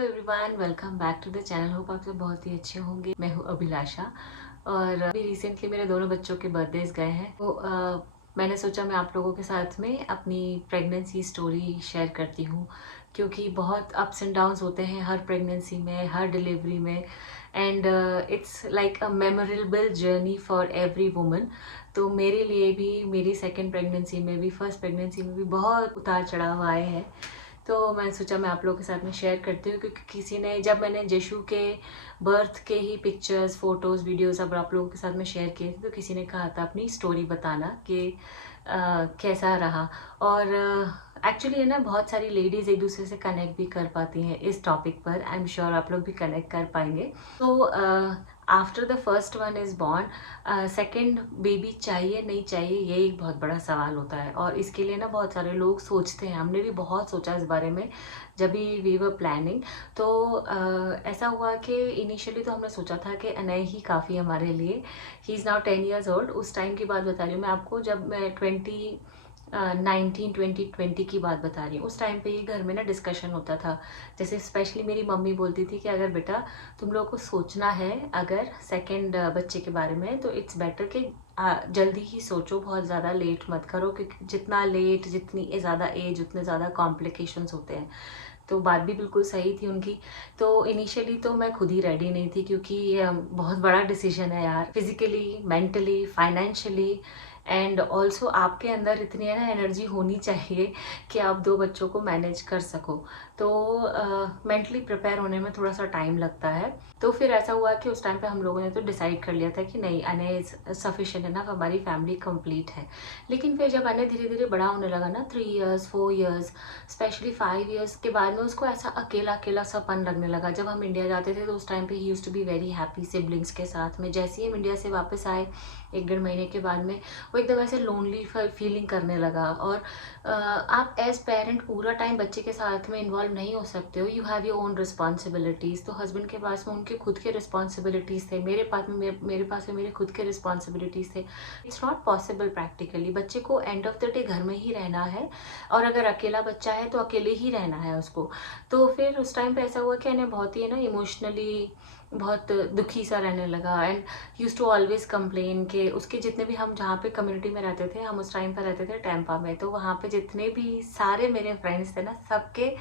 Hello everyone, welcome back to the channel. Hope आप सब बहुत ही अच्छे होंगे। मैं हूँ अभिलाषा और अभी रिसेंटली मेरे दोनों बच्चों के बर्थडेज गए हैं तो मैंने सोचा मैं आप लोगों के साथ में अपनी प्रेगनेंसी स्टोरी शेयर करती हूँ, क्योंकि बहुत अप्स एंड डाउन्स होते हैं हर प्रेगनेंसी में, हर डिलीवरी में। And it's like a memorable journey for every woman. तो मेरे लिए भी, मेरी सेकेंड प्रेगनेंसी में भी, फर्स्ट प्रेगनेंसी में भी बहुत उतार चढ़ाव आए हैं। तो मैंने सोचा मैं आप लोगों के साथ में शेयर करती हूँ, क्योंकि किसी ने, जब मैंने यशु के बर्थ के ही पिक्चर्स, फोटोज़, वीडियोस अब आप लोगों के साथ में शेयर किए थे, तो किसी ने कहा था अपनी स्टोरी बताना कि कैसा रहा। और एक्चुअली है ना, बहुत सारी लेडीज़ एक दूसरे से कनेक्ट भी कर पाती हैं इस टॉपिक पर। आई एम श्योर आप लोग भी कनेक्ट कर पाएंगे। तो after the first one is born, second baby चाहिए नहीं चाहिए, ये एक बहुत बड़ा सवाल होता है। और इसके लिए ना बहुत सारे लोग सोचते हैं, हमने भी बहुत सोचा इस बारे में जब भी वी वर प्लानिंग। तो ऐसा हुआ कि इनिशियली तो हमने सोचा था कि अनय ही काफ़ी हमारे लिए। He is now 10 years old. उस टाइम की बात बता रही हूँ मैं आपको, जब मैं 2020 की बात बता रही हूँ। उस टाइम पे ही घर में ना डिस्कशन होता था। जैसे स्पेशली मेरी मम्मी बोलती थी कि अगर बेटा तुम लोग को सोचना है अगर सेकंड बच्चे के बारे में, तो इट्स बेटर कि जल्दी ही सोचो, बहुत ज़्यादा लेट मत करो, क्योंकि जितना लेट, जितनी ज़्यादा एज, उतने ज़्यादा कॉम्प्लिकेशंस होते हैं। तो बात भी बिल्कुल सही थी उनकी। तो इनिशियली तो मैं खुद ही रेडी नहीं थी, क्योंकि बहुत बड़ा डिसीजन है यार, physically, mentally, financially. And also आपके अंदर इतनी है ना एनर्जी होनी चाहिए कि आप दो बच्चों को मैनेज कर सको। तो मेंटली प्रिपेयर होने में थोड़ा सा टाइम लगता है। तो फिर ऐसा हुआ कि उस टाइम पे हम लोगों ने तो डिसाइड कर लिया था कि नहीं, अनय इज सफिशिएंट है ना, हमारी फैमिली कंप्लीट है। लेकिन फिर जब अनय धीरे धीरे बड़ा होने लगा ना, 3 इयर्स, 4 इयर्स, स्पेशली 5 इयर्स के बाद में, उसको ऐसा अकेला अकेला सापन लगने लगा। जब हम इंडिया जाते थे तो उस टाइम पे ही used to be very happy siblings के साथ में। जैसे ही हम इंडिया से वापस आए 1-1.5 महीने के बाद में, वो एकदम ऐसे लोनली फीलिंग करने लगा। और आप एज पेरेंट पूरा टाइम बच्चे के साथ में इन्वॉल्व नहीं हो सकते हो। You have your own responsibilities. तो हस्बैंड के पास में उनके खुद के रिस्पॉन्सिबिलिटीज़ थे, मेरे पास में मेरे खुद के रिस्पॉन्सिबिलिटीज़ थे। It's not possible practically. बच्चे को एंड ऑफ द डे घर में ही रहना है, और अगर अकेला बच्चा है तो अकेले ही रहना है उसको। तो फिर उस टाइम पे ऐसा हुआ कि इन्हें बहुत ही है ना इमोशनली बहुत दुखी सा रहने लगा। And use to always complain कि उसके जितने भी, हम जहाँ पे कम्युनिटी में रहते थे, हम उस टाइम पर रहते थे टैंपा में, तो वहाँ पे जितने भी सारे मेरे फ्रेंड्स थे ना, सबके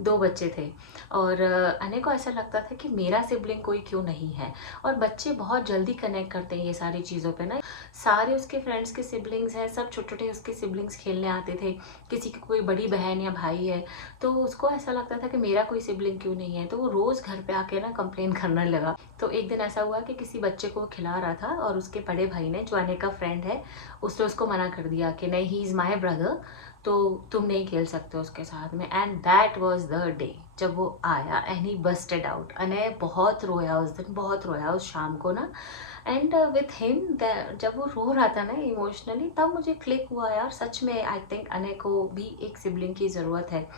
2 बच्चे थे। और अने को ऐसा लगता था कि मेरा सिबलिंग कोई क्यों नहीं है। और बच्चे बहुत जल्दी कनेक्ट करते हैं ये सारी चीज़ों पे ना। सारे उसके फ्रेंड्स के सिबलिंग्स हैं, सब छोटे छोटे उसके सिबलिंग्स खेलने आते थे। किसी की कोई बड़ी बहन या भाई है, तो उसको ऐसा लगता था कि मेरा कोई सिबलिंग क्यों नहीं है। तो वो रोज़ घर पे आके ना कंप्लेन करने लगा। तो एक दिन ऐसा हुआ कि किसी बच्चे को खिला रहा था, और उसके बड़े भाई ने, जो अने का फ्रेंड है, उसने उसको मना कर दिया कि नहीं, ही इज़ माई ब्रदर, तो तुम नहीं खेल सकते उसके साथ में। And that was the day जब वो आया एंड ही बस्टेड आउट। अने बहुत रोया उस दिन, बहुत रोया उस शाम को ना। एंड विथ हिम, जब वो रो रहा था ना इमोशनली, तब मुझे क्लिक हुआ यार, सच में आई थिंक अने को भी एक सिबलिंग की ज़रूरत है।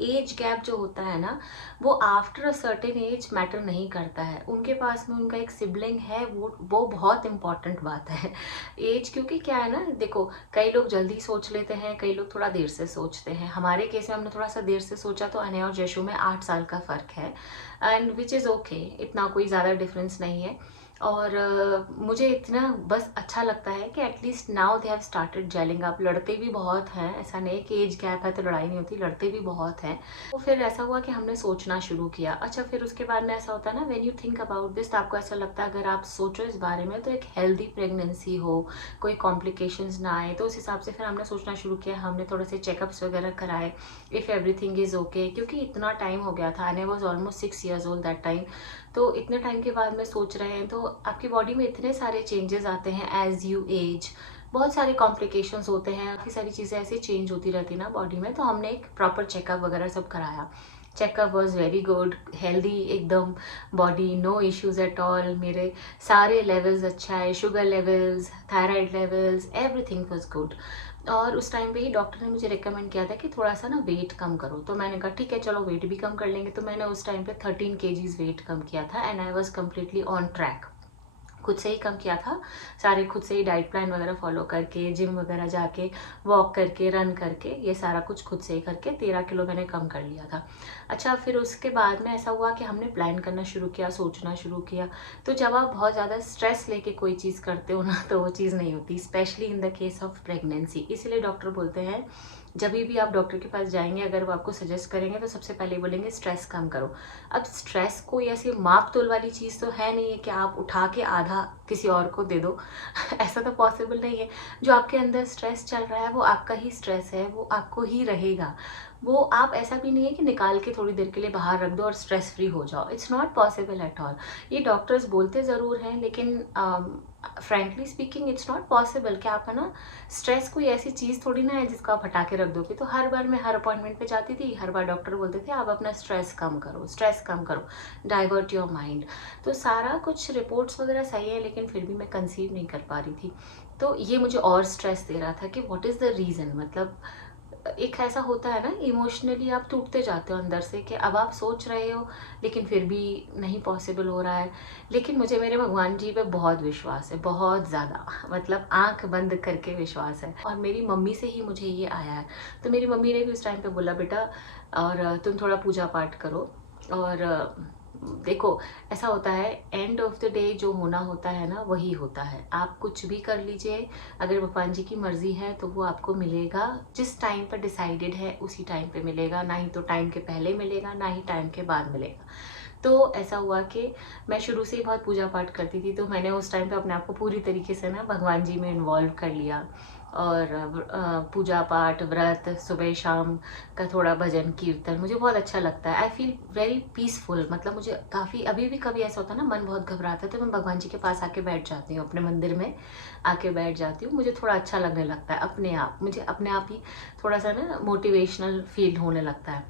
एज गैप जो होता है ना, वो after a certain age matter नहीं करता है। उनके पास में उनका एक सिबलिंग है, वो बहुत इंपॉर्टेंट बात है। एज, क्योंकि क्या है ना, देखो, कई लोग जल्दी सोच लेते हैं, कई लोग थोड़ा देर से सोचते हैं। हमारे केस में हमने थोड़ा सा देर से सोचा, तो अनय और जशु में 8 साल का फ़र्क है। एंड विच इज़ ओके, इतना कोई ज़्यादा डिफरेंस नहीं है। और मुझे इतना बस अच्छा लगता है कि at least now they have started gelling up. लड़ते भी बहुत हैं, ऐसा नहीं कि एज गैप है तो लड़ाई नहीं होती, लड़ते भी बहुत हैं। तो फिर ऐसा हुआ कि हमने सोचना शुरू किया। अच्छा, फिर उसके बाद में ऐसा होता है ना, when you think about this, तो आपको ऐसा लगता है अगर आप सोचो इस बारे में, तो एक हेल्दी प्रेगनेंसी हो, कोई कॉम्प्लिकेशंस ना आए। तो उस हिसाब से फिर हमने सोचना शुरू किया। हमने थोड़े से चेकअप्स वगैरह कराए, इफ़ एवरीथिंग इज़ ओके, क्योंकि इतना टाइम हो गया था। And I was almost 6 years old that time. तो इतने टाइम के बाद में सोच रहे हैं, तो आपकी बॉडी में इतने सारे चेंजेस आते हैं एज यू एज। बहुत सारे कॉम्प्लिकेशंस होते हैं, काफ़ी सारी चीज़ें ऐसे चेंज होती रहती ना बॉडी में। तो हमने एक प्रॉपर चेकअप वगैरह सब कराया। Checkup was very good, healthy एकदम body, no issues at all. मेरे सारे लेवल्स अच्छा है, sugar levels, thyroid levels, everything was good. और उस टाइम पे ही डॉक्टर ने मुझे रिकमेंड किया था कि थोड़ा सा ना वेट कम करो। तो मैंने कहा ठीक है, चलो वेट भी कम कर लेंगे। तो मैंने उस टाइम पे 13 kgs वेट कम किया था, and I was completely on track. खुद से ही कम किया था, सारे खुद से ही डाइट प्लान वगैरह फॉलो करके, जिम वगैरह जाके, वॉक करके, रन करके, ये सारा कुछ खुद से ही करके 13 किलो मैंने कम कर लिया था। अच्छा, फिर उसके बाद में ऐसा हुआ कि हमने प्लान करना शुरू किया, सोचना शुरू किया। तो जब आप बहुत ज़्यादा स्ट्रेस लेके कोई चीज़ करते हो ना, तो वो चीज़ नहीं होती, specially in the case of pregnancy. इसीलिए डॉक्टर बोलते हैं, जब भी आप डॉक्टर के पास जाएंगे, अगर वो आपको सजेस्ट करेंगे तो सबसे पहले बोलेंगे स्ट्रेस कम करो। अब स्ट्रेस कोई ऐसी माप तोल वाली चीज़ तो है नहीं है कि आप उठा के आधा किसी और को दे दो ऐसा तो पॉसिबल नहीं है। जो आपके अंदर स्ट्रेस चल रहा है वो आपका ही स्ट्रेस है, वो आपको ही रहेगा। वो आप ऐसा भी नहीं है कि निकाल के थोड़ी देर के लिए बाहर रख दो और स्ट्रेस फ्री हो जाओ। It's not possible at all. ये डॉक्टर्स बोलते ज़रूर हैं, लेकिन frankly speaking it's not possible कि आप, है ना, स्ट्रेस कोई ऐसी चीज़ थोड़ी ना है जिसको आप हटा के रख दोगे। तो हर बार मैं हर अपॉइंटमेंट पे जाती थी, हर बार डॉक्टर बोलते थे आप अपना स्ट्रेस कम करो, स्ट्रेस कम करो, डाइवर्ट योर माइंड। तो सारा कुछ रिपोर्ट्स वगैरह सही है, लेकिन फिर भी मैं कंसीव नहीं कर पा रही थी। तो ये मुझे और स्ट्रेस दे रहा था कि व्हाट इज़ द रीज़न। मतलब एक ऐसा होता है ना, इमोशनली आप टूटते जाते हो अंदर से कि अब आप सोच रहे हो लेकिन फिर भी नहीं पॉसिबल हो रहा है। लेकिन मुझे मेरे भगवान जी पे बहुत विश्वास है, बहुत ज़्यादा, मतलब आंख बंद करके विश्वास है। और मेरी मम्मी से ही मुझे ये आया है। तो मेरी मम्मी ने भी उस टाइम पे बोला, बेटा और तुम थोड़ा पूजा पाठ करो। और देखो, ऐसा होता है, एंड ऑफ द डे जो होना होता है ना, वही होता है। आप कुछ भी कर लीजिए, अगर भगवान जी की मर्जी है तो वो आपको मिलेगा। जिस टाइम पर डिसाइडेड है उसी टाइम पे मिलेगा, ना ही तो टाइम के पहले मिलेगा, ना ही टाइम के बाद मिलेगा। तो ऐसा हुआ कि मैं शुरू से ही बहुत पूजा पाठ करती थी, तो मैंने उस टाइम पे अपने आप को पूरी तरीके से ना भगवान जी में इन्वॉल्व कर लिया। और पूजा पाठ, व्रत, सुबह शाम का थोड़ा भजन कीर्तन मुझे बहुत अच्छा लगता है। I feel very peaceful. मतलब मुझे काफ़ी, अभी भी कभी ऐसा होता है ना, मन बहुत घबराता है, तो मैं भगवान जी के पास आके बैठ जाती हूँ, अपने मंदिर में आके बैठ जाती हूँ। मुझे थोड़ा अच्छा लगने लगता है अपने आप, मुझे अपने आप ही थोड़ा सा ना मोटिवेशनल फील होने लगता है।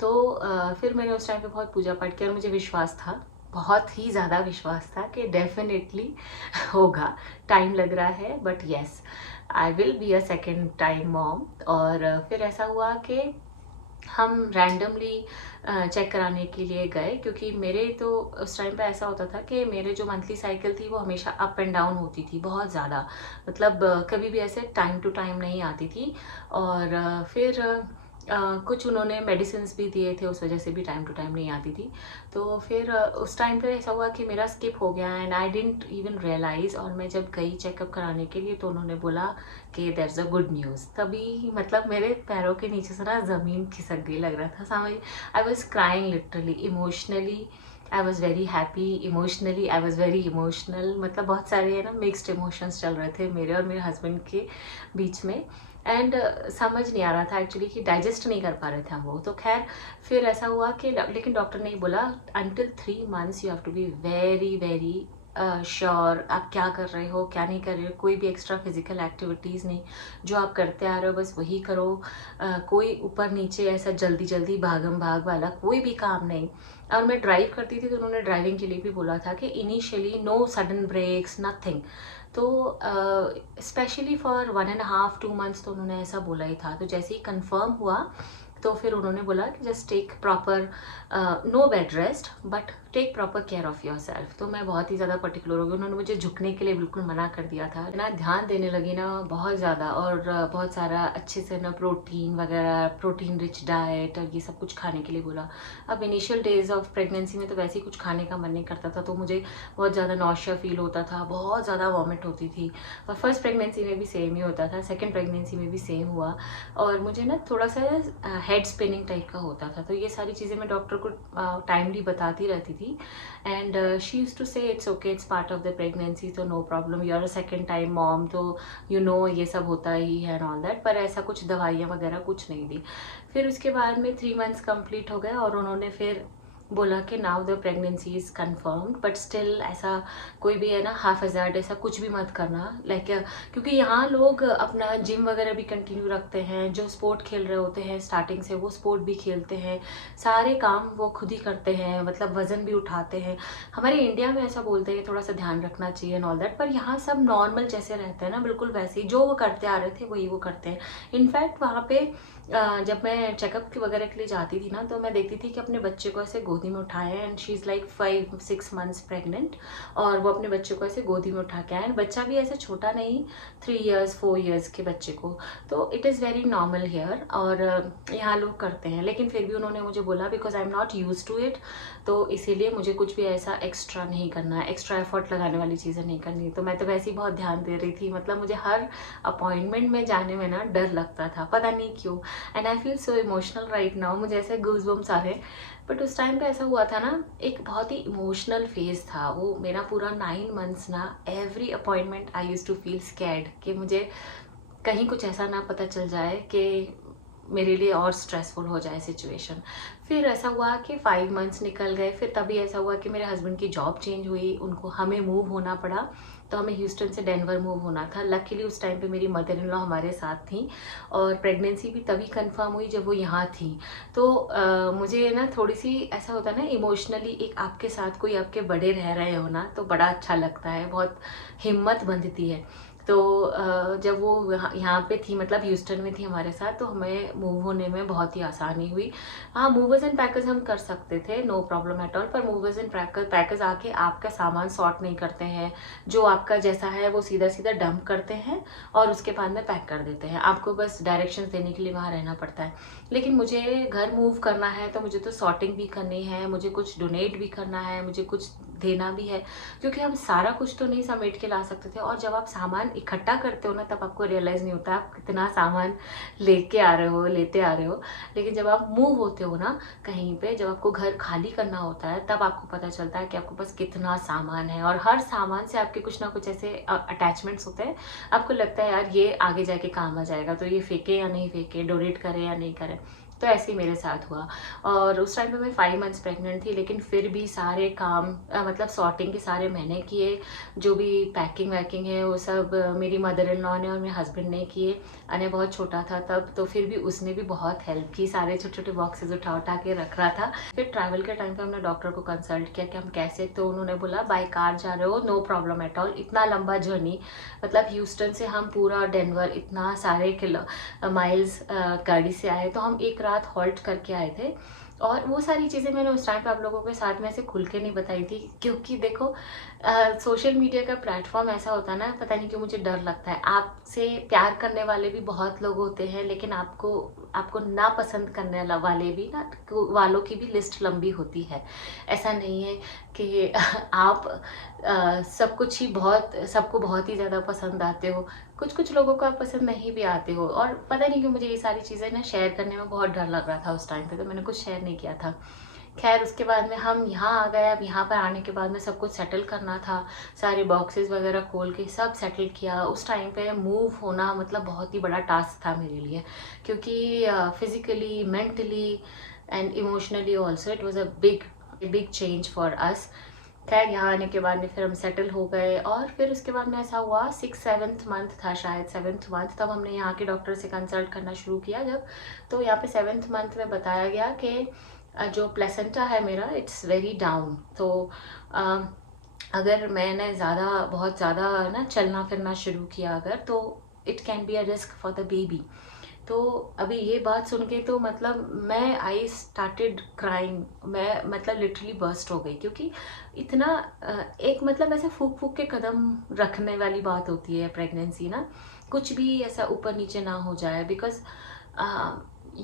तो फिर मैंने उस टाइम पे बहुत पूजा पाठ किया और मुझे विश्वास था, बहुत ही ज़्यादा विश्वास था कि डेफिनेटली होगा। टाइम लग रहा है, but yes, I will be a second time mom. और फिर ऐसा हुआ कि हम रैंडमली चेक कराने के लिए गए, क्योंकि मेरे तो उस टाइम पे ऐसा होता था कि मेरे जो मंथली साइकिल थी वो हमेशा अप एंड डाउन होती थी, बहुत ज़्यादा। मतलब कभी भी ऐसे टाइम टू टाइम नहीं आती थी। और फिर कुछ उन्होंने मेडिसिन भी दिए थे, उस वजह से भी टाइम टू टाइम नहीं आती थी। तो फिर उस टाइम पे ऐसा हुआ कि मेरा स्किप हो गया and I didn't even realise. और मैं जब गई चेकअप कराने के लिए तो उन्होंने बोला कि there is a good news. तभी मतलब मेरे पैरों के नीचे से ना ज़मीन खिसक गई, लग रहा था, समझ। I was crying literally, emotionally I was very happy, emotionally I was very emotional. मतलब बहुत सारे, है ना, मिक्सड इमोशंस चल रहे थे मेरे और मेरे हस्बैंड के बीच में। एंड समझ नहीं आ रहा था एक्चुअली कि डाइजेस्ट नहीं कर पा रहे थे हम वो। तो खैर फिर ऐसा हुआ कि, लेकिन डॉक्टर ने बोला until 3 months you have to be very very sure आप क्या कर रहे हो, क्या नहीं कर रहे हो। कोई भी एक्स्ट्रा फिजिकल एक्टिविटीज़ नहीं, जो आप करते आ रहे हो बस वही करो। कोई ऊपर नीचे ऐसा जल्दी जल्दी भागम भाग वाला कोई भी काम नहीं। और मैं ड्राइव करती थी तो उन्होंने ड्राइविंग के लिए भी बोला था कि initially no sudden brakes, nothing. तो स्पेशली फॉर 1.5 2 मंथ्स तो उन्होंने ऐसा बोला ही था। तो जैसे ही कंफर्म हुआ तो फिर उन्होंने बोला कि just take proper, no bed rest but take proper care of yourself. तो मैं बहुत ही ज़्यादा पर्टिकुलर हो गई। उन्होंने मुझे झुकने के लिए बिल्कुल मना कर दिया था ना, ध्यान देने लगी ना बहुत ज़्यादा। और बहुत सारा अच्छे से ना प्रोटीन वगैरह, प्रोटीन रिच डाइट और ये सब कुछ खाने के लिए बोला। अब इनिशियल डेज ऑफ प्रेगनेंसी में तो वैसे ही कुछ खाने का मन नहीं करता था, तो मुझे बहुत ज़्यादा नौशिया फील होता था, बहुत ज़्यादा वॉमिट होती थी। और फर्स्ट प्रेगनेंसी में भी सेम ही होता था, सेकेंड प्रेगनेंसी में भी सेम हुआ। और मुझे ना थोड़ा सा हेड स्पिनिंग टाइप का होता था। तो ये सारी चीज़ें मैं डॉक्टर को टाइमली बताती रहती थी। And she used to say it's okay, it's part of the pregnancy, तो no problem, you are a second time mom, तो यू नो ये सब होता ही है एंड ऑल दैट। पर ऐसा कुछ दवाइयाँ वगैरह कुछ नहीं दी। फिर उसके बाद में 3 मंथ्स कंप्लीट हो गए और उन्होंने फिर बोला कि now the pregnancy is confirmed, but still ऐसा कोई भी, है ना, हाफ हज़ार्ड ऐसा कुछ भी मत करना। लाइक क्योंकि यहाँ लोग अपना जिम वगैरह भी कंटिन्यू रखते हैं, जो स्पोर्ट खेल रहे होते हैं स्टार्टिंग से वो स्पोर्ट भी खेलते हैं, सारे काम वो खुद ही करते हैं, मतलब वज़न भी उठाते हैं। हमारे इंडिया में ऐसा बोलते हैं थोड़ा सा ध्यान रखना चाहिए एंड ऑल दैट, पर यहाँ सब नॉर्मल जैसे रहते हैं ना, बिल्कुल वैसे ही जो वो करते आ रहे थे वही वो करते हैं। इनफैक्ट वहाँ पे जब मैं चेकअप वगैरह के लिए जाती थी ना, तो मैं देखती थी कि अपने बच्चे को ऐसे गोदी में उठाया and she is like 5-6 months pregnant, और वो अपने बच्चे को ऐसे गोदी में उठा के आए, एंड बच्चा भी ऐसे छोटा नहीं, 3 इयर्स 4 इयर्स के बच्चे को। तो it is very normal here, और यहाँ लोग करते हैं, लेकिन फिर भी उन्होंने मुझे बोला because I am not use to it, तो इसीलिए मुझे कुछ भी ऐसा एक्स्ट्रा नहीं करना है, एक्स्ट्रा एफर्ट लगाने वाली चीज़ें नहीं करनी। तो मैं तो वैसे ही बहुत ध्यान दे रही थी, मतलब मुझे हर अपॉइंटमेंट में जाने में ना डर लगता था, पता नहीं क्यों, and I feel so emotional right now, मुझे ऐसे गूज़बम्स आ रहे हैं। बट उस टाइम पे ऐसा हुआ था ना, एक बहुत ही इमोशनल फेज था वो मेरा पूरा 9 मंथ्स ना। Every appointment I use to feel scared कि मुझे कहीं कुछ ऐसा ना पता चल जाए कि मेरे लिए और स्ट्रेसफुल हो जाए सिचुएशन। फिर ऐसा हुआ कि 5 मंथ्स निकल गए, फिर तभी ऐसा हुआ कि मेरे हस्बैंड की जॉब चेंज हुई, उनको हमें मूव होना पड़ा, तो हमें ह्यूस्टन से डेनवर मूव होना था। लकीली उस टाइम पे मेरी मदर इन लॉ हमारे साथ थी, और प्रेगनेंसी भी तभी कंफर्म हुई जब वो यहाँ थी। तो मुझे ना थोड़ी सी ऐसा होता है ना इमोशनली, एक आपके साथ कोई आपके बड़े रह रहे हो ना, तो बड़ा अच्छा लगता है, बहुत हिम्मत बंधती है। तो जब वो यहाँ पे थी, मतलब ह्यूस्टन में थी हमारे साथ, तो हमें मूव होने में बहुत ही आसानी हुई। हाँ, मूवर्स एंड पैकर्स हम कर सकते थे, नो प्रॉब्लम एट ऑल, पर मूवर्स एंड पैकर्स आके आपका सामान सॉर्ट नहीं करते हैं, जो आपका जैसा है वो सीधा सीधा डंप करते हैं और उसके बाद में पैक कर देते हैं, आपको बस डायरेक्शंस देने के लिए वहाँ रहना पड़ता है। लेकिन मुझे घर मूव करना है, तो मुझे तो सॉर्टिंग भी करनी है, मुझे कुछ डोनेट भी करना है, मुझे कुछ देना भी है, क्योंकि हम सारा कुछ तो नहीं समेट के ला सकते थे। और जब आप सामान इकट्ठा करते हो ना, तब आपको रियलाइज़ नहीं होता आप कितना सामान लेके आ रहे हो, लेते आ रहे हो। लेकिन जब आप मूव होते हो ना कहीं पे, जब आपको घर खाली करना होता है, तब आपको पता चलता है कि आपके पास कितना सामान है, और हर सामान से आपके कुछ ना कुछ ऐसे अटैचमेंट्स होते हैं। आपको लगता है यार ये आगे जाके काम आ जाएगा, तो ये फेंके या नहीं फेंके, डोनेट करें या नहीं करें। तो ऐसे ही मेरे साथ हुआ। और उस टाइम पे मैं 5 मंथ्स प्रेग्नेंट थी, लेकिन फिर भी सारे काम मतलब सॉर्टिंग के सारे मैंने किए, जो भी पैकिंग वैकिंग है वो सब मेरी मदर इन लॉ ने और मेरे हस्बैंड ने किए। अने बहुत छोटा था तब, तो फिर भी उसने भी बहुत हेल्प की, सारे छोटे छोटे बॉक्सेस उठा उठा के रख रहा था। फिर ट्रैवल के टाइम पे हमने डॉक्टर को कंसल्ट किया कि हम कैसे, तो उन्होंने बोला बाय कार जा रहे हो, नो प्रॉब्लम एट ऑल। इतना लंबा जर्नी, मतलब ह्यूस्टन से हम पूरा डेनवर इतना सारे माइल्स गाड़ी से आए, तो हम एक रात हॉल्ट करके आए थे। और वो सारी चीज़ें मैंने उस टाइम पे आप लोगों के साथ में ऐसे खुल के नहीं बताई थी, क्योंकि देखो सोशल मीडिया का प्लेटफॉर्म ऐसा होता है ना, पता नहीं क्यों मुझे डर लगता है। आपसे प्यार करने वाले भी बहुत लोग होते हैं, लेकिन आपको आपको ना पसंद करने वाले भी ना, वालों की भी लिस्ट लंबी होती है। ऐसा नहीं है कि आप सब कुछ ही सबको बहुत ही ज़्यादा पसंद आते हो, कुछ कुछ लोगों को आप पसंद नहीं भी आते हो। और पता नहीं क्यों मुझे ये सारी चीज़ें ना शेयर करने में बहुत डर लग रहा था उस टाइम पे, तो मैंने कुछ शेयर नहीं किया था। खैर उसके बाद में हम यहाँ आ गए। अब यहाँ पर आने के बाद में सब कुछ सेटल करना था, सारे बॉक्सेस वगैरह खोल के सब सेटल किया। उस टाइम पे मूव होना मतलब बहुत ही बड़ा टास्क था मेरे लिए, क्योंकि physically, mentally and emotionally also it was a big change for us. खैर यहाँ आने के बाद में फिर हम सेटल हो गए, और फिर उसके बाद में ऐसा हुआ 6-7th मंथ था शायद, 7th मंथ, तब हमने यहाँ के डॉक्टर से कंसल्ट करना शुरू किया जब, तो यहाँ पे 7th मंथ में बताया गया कि जो प्लेसेंटा है मेरा इट्स वेरी डाउन। तो अगर मैंने बहुत ज़्यादा ना चलना फिरना शुरू किया अगर, तो it can be a risk for the baby. तो अभी ये बात सुन के तो मतलब मैं आई स्टार्टेड क्राइंग, मैं मतलब लिटरली बर्स्ट हो गई, क्योंकि इतना एक मतलब ऐसे फूक फूक के कदम रखने वाली बात होती है प्रेगनेंसी ना, कुछ भी ऐसा ऊपर नीचे ना हो जाए, because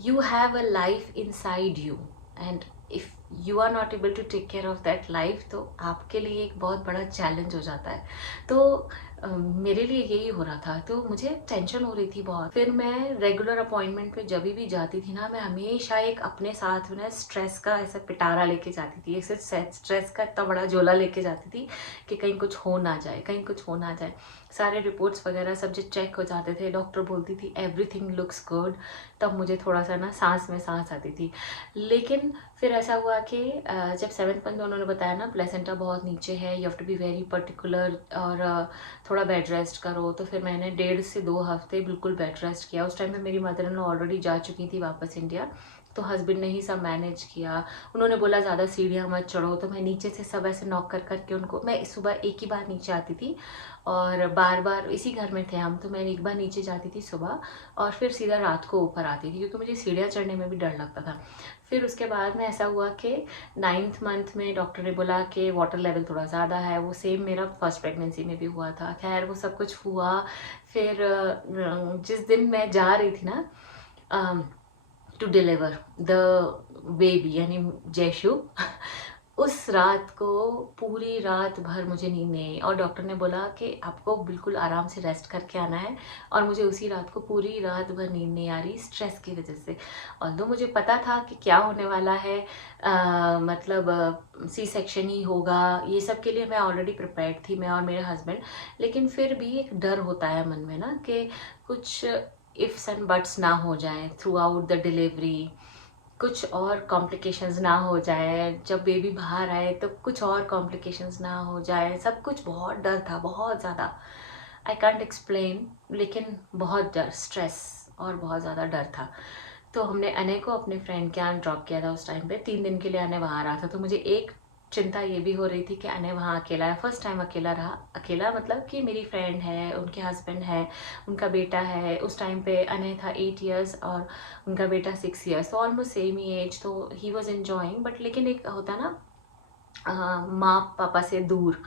you have a life inside you and if you are not able to take care of that life, तो आपके लिए एक बहुत बड़ा चैलेंज हो जाता है। तो मेरे लिए यही हो रहा था, तो मुझे टेंशन हो रही थी बहुत। फिर मैं रेगुलर अपॉइंटमेंट पे जब भी जाती थी ना, मैं हमेशा एक अपने साथ में स्ट्रेस का ऐसा पिटारा लेके जाती थी, ऐसे स्ट्रेस का इतना बड़ा झोला लेके जाती थी कि कहीं कुछ हो ना जाए, कहीं कुछ हो ना जाए। सारे रिपोर्ट्स वगैरह सब जो चेक हो जाते थे, डॉक्टर बोलती थी एवरीथिंग लुक्स गुड, तब मुझे थोड़ा सा ना सांस में सांस आती थी। लेकिन फिर ऐसा हुआ कि जब 7th मंथ में उन्होंने बताया ना प्लेसेंटा बहुत नीचे है, you have to be very particular और थोड़ा बेड रेस्ट करो, तो फिर मैंने 1.5 से 2 हफ्ते बिल्कुल बेड रेस्ट किया। उस टाइम पे मेरी मदर इन लॉ ऑलरेडी जा चुकी थी वापस इंडिया, तो हस्बैंड ने ही सब मैनेज किया। उन्होंने बोला ज़्यादा सीढ़ियाँ मत चढ़ो, तो मैं नीचे से सब ऐसे नॉक कर कर के उनको, मैं सुबह एक ही बार नीचे आती थी और बार बार इसी घर में थे हम, तो मैं एक बार नीचे जाती थी सुबह और फिर सीधा रात को ऊपर आती थी, क्योंकि मुझे सीढ़ियाँ चढ़ने में भी डर लगता था। फिर उसके बाद में ऐसा हुआ कि 9th मंथ में डॉक्टर ने बोला कि वाटर लेवल थोड़ा ज़्यादा है। वो सेम मेरा फर्स्ट प्रेगनेंसी में भी हुआ था। खैर वो सब कुछ हुआ। फिर जिस दिन मैं जा रही थी ना टू डिलीवर द बेबी यानी जयशु उस रात को पूरी रात भर मुझे नींद नहीं आई और डॉक्टर ने बोला कि आपको बिल्कुल आराम से रेस्ट करके आना है। और मुझे उसी रात को पूरी रात भर नींद नहीं आ रही स्ट्रेस की वजह से। और तो मुझे पता था कि क्या होने वाला है, मतलब सी सेक्शन ही होगा, ये सब के लिए मैं ऑलरेडी प्रिपेयर्ड थी, मैं और मेरे हस्बैंड। लेकिन फिर भी एक डर होता है मन में ना कि कुछ इफ्स एंड बट्स ना हो जाए थ्रू आउट द डिलीवरी, कुछ और कॉम्प्लिकेशंस ना हो जाए, जब बेबी बाहर आए तो कुछ और कॉम्प्लिकेशंस ना हो जाए। सब कुछ बहुत डर था, बहुत ज़्यादा, आई कांट एक्सप्लेन, लेकिन बहुत डर, स्ट्रेस और बहुत ज़्यादा डर था। तो हमने अनय को अपने फ्रेंड के यहाँ ड्रॉप किया था। उस टाइम पे 3 दिन के लिए अनय वहाँ रहा था। तो मुझे एक चिंता ये भी हो रही थी कि अनय वहाँ अकेला है, फर्स्ट टाइम अकेला रहा। अकेला मतलब कि मेरी फ्रेंड है, उनके हस्बैंड है, उनका बेटा है। उस टाइम पे अनय था 8 इयर्स और उनका बेटा 6 इयर्स, तो ऑलमोस्ट सेम ही एज। तो ही वॉज एन्जॉइंग, बट लेकिन एक होता ना माँ पापा से दूर,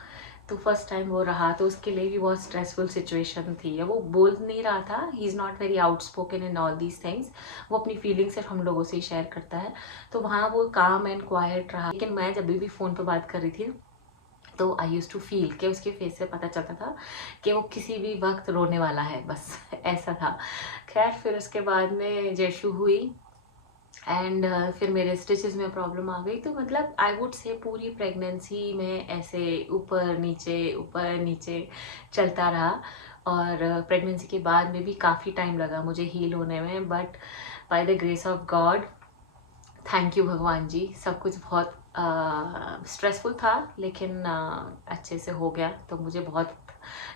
तो फर्स्ट टाइम वो रहा, तो उसके लिए भी बहुत स्ट्रेसफुल सिचुएशन थी। वो बोल नहीं रहा था, he is not very outspoken in all these things. वो अपनी फीलिंग सिर्फ हम लोगों से ही शेयर करता है। तो वहाँ वो काम एंड क्वाइट रहा। लेकिन मैं जब भी फ़ोन पर बात कर रही थी तो आई यूज़ टू फील कि उसके फेस से पता चलता था कि वो किसी भी वक्त रोने वाला है, बस ऐसा था। खैर फिर उसके बाद में जयशु हुई एंड फिर मेरे स्टिचेस में प्रॉब्लम आ गई। तो मतलब आई वुड से पूरी प्रेगनेंसी में ऐसे ऊपर नीचे चलता रहा। और प्रेगनेंसी के बाद में भी काफ़ी टाइम लगा मुझे हील होने में, but by the grace of God, thank you भगवान जी, सब कुछ बहुत स्ट्रेसफुल था लेकिन अच्छे से हो गया। तो मुझे बहुत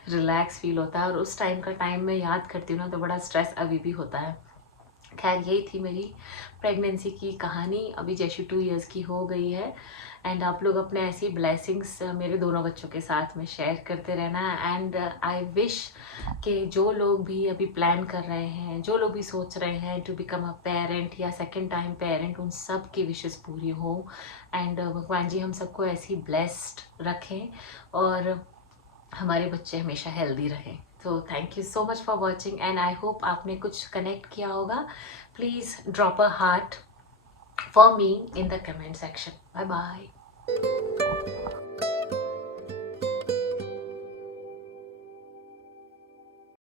रिलैक्स फील होता है और उस टाइम का टाइम मैं याद करती हूँ ना तो बड़ा स्ट्रेस अभी भी होता है। खैर यही थी मेरी प्रेगनेंसी की कहानी। अभी जैसे 2 इयर्स की हो गई है एंड आप लोग अपने ऐसी ब्लेसिंग्स मेरे दोनों बच्चों के साथ में शेयर करते रहना। एंड आई विश कि जो लोग भी अभी प्लान कर रहे हैं, जो लोग भी सोच रहे हैं टू बिकम अ पेरेंट या सेकेंड टाइम पेरेंट, उन सब की विशेस पूरी हो। एंड भगवान जी हम सबको ऐसी ब्लेस्ड रखें और हमारे बच्चे हमेशा हेल्दी रहें। तो thank you so much for watching and I hope आपने कुछ कनेक्ट किया होगा। Please drop a heart for me in the comment section. Bye bye.